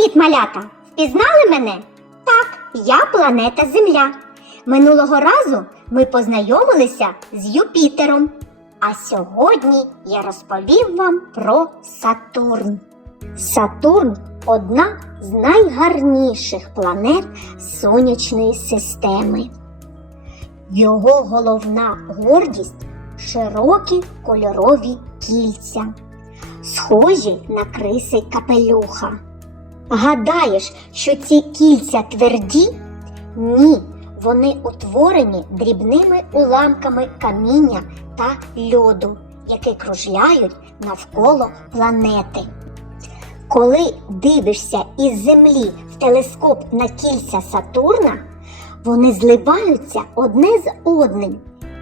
Привіт, малята! Впізнали мене? Так, я планета Земля. Минулого разу ми познайомилися з Юпітером. А сьогодні я розповім вам про Сатурн. Сатурн одна з найгарніших планет сонячної системи. Його головна гордість широкі кольорові кільця, схожі на криси капелюха. Гадаєш, що ці кільця тверді? Ні, вони утворені дрібними уламками каміння та льоду, які кружляють навколо планети. Коли дивишся із Землі в телескоп на кільця Сатурна, вони зливаються одне з одним,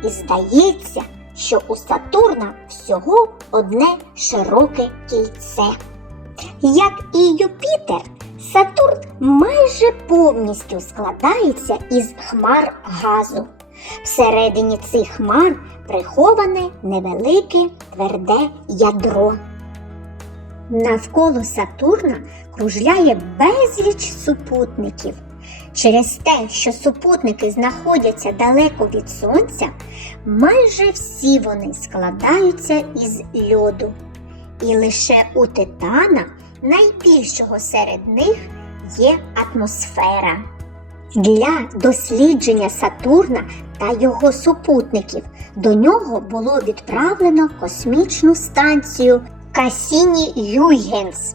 і здається, що у Сатурна всього одне широке кільце. Як і Юпітер, Сатурн майже повністю складається із хмар газу. Всередині цих хмар приховане невелике тверде ядро. Навколо Сатурна кружляє безліч супутників. Через те, що супутники знаходяться далеко від Сонця, майже всі вони складаються із льоду. І лише у Титана, найбільшого серед них, є атмосфера. Для дослідження Сатурна та його супутників до нього було відправлено космічну станцію Касіні Юйгенс.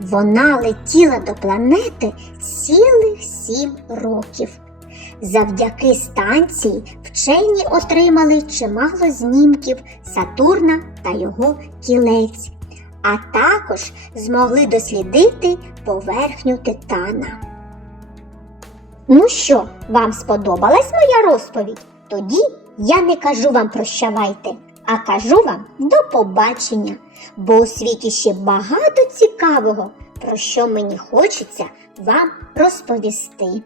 Вона летіла до планети цілих сім років. Завдяки станції вчені отримали чимало знімків Сатурна та його кілець, а також змогли дослідити поверхню Титана. Ну що, вам сподобалась моя розповідь? Тоді я не кажу вам прощавайте, а кажу вам до побачення, бо у світі ще багато цікавого, про що мені хочеться вам розповісти.